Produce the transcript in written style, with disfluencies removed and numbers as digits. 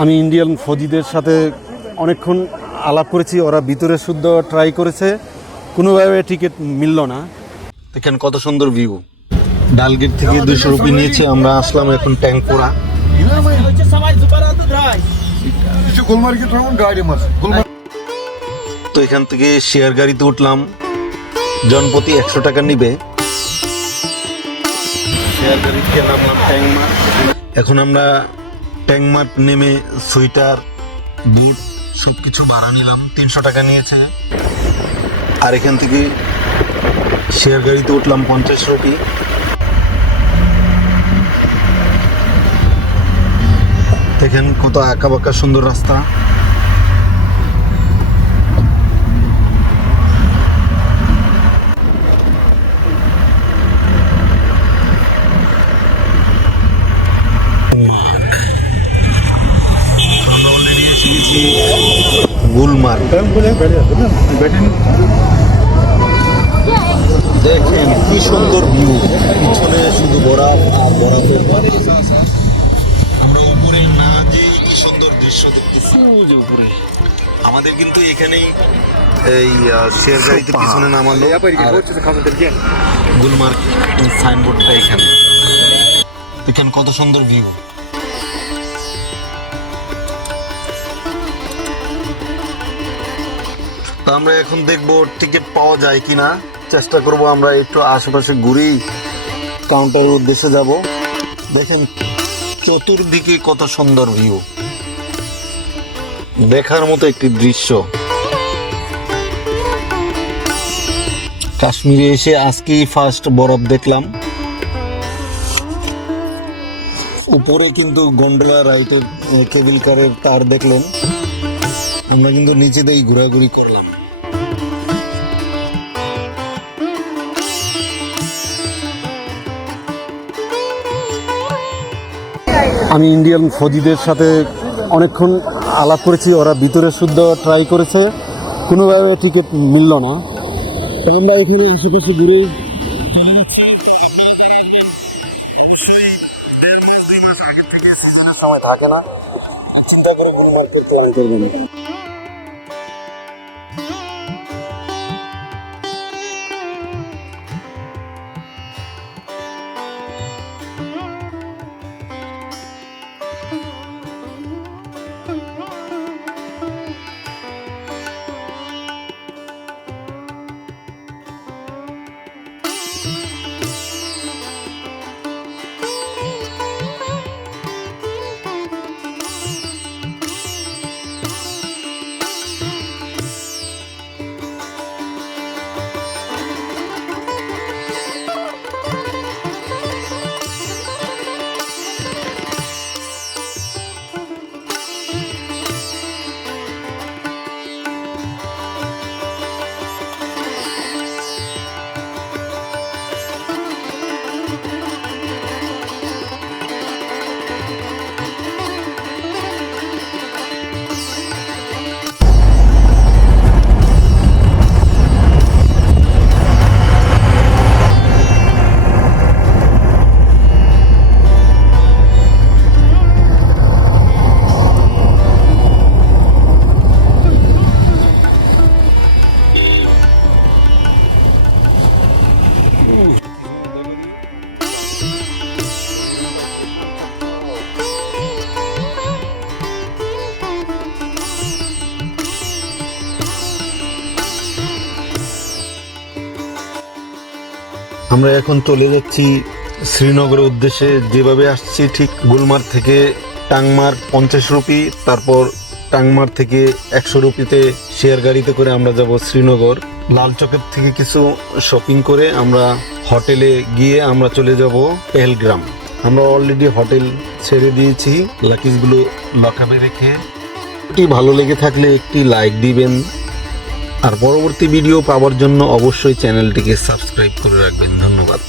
আমি ইন্ডিয়ান ফৌজিদের সাথে অনেকক্ষণ আলাপ করেছি, ওরা ভিতরে শুদ্ধ ট্রাই করেছে, কোনোভাবে টিকিট মিলল না। দেখেন কত সুন্দর ভিউ। ডালগেট থেকে 200 রুপি নিয়েছে, আমরা আসলাম এখন ট্যাঙ্কপুরা। তো এখান থেকে শেয়ার গাড়িতে উঠলাম, জনপ্রতি 100 টাকা নিবে। শেয়ার গাড়ি থেকে নামলাম ট্যাংমার্ট। এখন আমরা ট্যাংমার্ট নেমে সোয়েটার, বুট সবকিছু ভাড়া নিলাম, 300 টাকা নিয়েছে। আর এখান থেকে শেয়ার গাড়িতে উঠলাম 50 রুপি। দেখেন কত আঁকা বাঁকা সুন্দর রাস্তা। আমরা অলরেডি এসে গেছি গুলমার্গ। দেখেন কি সুন্দর ভিউ, পিছনে শুধু বরফ আর বরফের। আমরা উপরে না যে কি সুন্দর দৃশ্য দেখতেছি উপরে। আমাদের কিন্তু এখানেই এই শেয়ার গাড়িতে পিছনে নামালো, গুলমার্গ সাইনবোর্ডটা এখানে। দেখেন কত সুন্দর ভিউ। তো আমরা এখন দেখবো টিকিট পাওয়া যায় কিনা, চেষ্টা করব। আমরা একটু আশেপাশে ঘুরেই কাউন্টারের উদ্দেশ্যে যাব। দেখেন চতুর্দিকে কত সুন্দর ভিউ, দেখার মতো একটি দৃশ্য। কাশ্মীরে এসে আজকেই ফার্স্ট বরফ দেখলাম। উপরে কিন্তু গন্ডোলা রাইডের কেবল কারের তার দেখলেন, আমরা কিন্তু নিচে দিয়ে ঘোরাঘুরি করলাম। আমি ইন্ডিয়ান ফৌজিদের সাথে অনেকক্ষণ আলাপ করেছি, ওরা ভিতরে শুদ্ধ ট্রাই করেছে, কোনোভাবে টিকিট মিলল না। আমরা এখানে আশেপাশে ঘুরে সময় থাকে না, চিন্তা করে গুলমার্গে ট্রাই করবেন। আমরা এখন চলে যাচ্ছি শ্রীনগরের উদ্দেশ্যে। যেভাবে আসছি ঠিক গুলমার্গ থেকে টাংমার্গ 50 রুপি, তারপর টাংমার্গ থেকে 100 রুপিতে শেয়ার গাড়িতে করে আমরা যাব শ্রীনগর। লাল চকের থেকে কিছু শপিং করে আমরা হোটেলে গিয়ে আমরা চলে যাব পেহেলগ্রাম। আমরা অলরেডি হোটেল ছেড়ে দিয়েছি, লাগেজগুলো লকাবে রেখে। ভালো লেগে থাকলে একটি লাইক দিবেন, আর পরবর্তী ভিডিও পাওয়ার জন্য অবশ্যই চ্যানেলটিকে সাবস্ক্রাইব করে রাখবেন। ধন্যবাদ।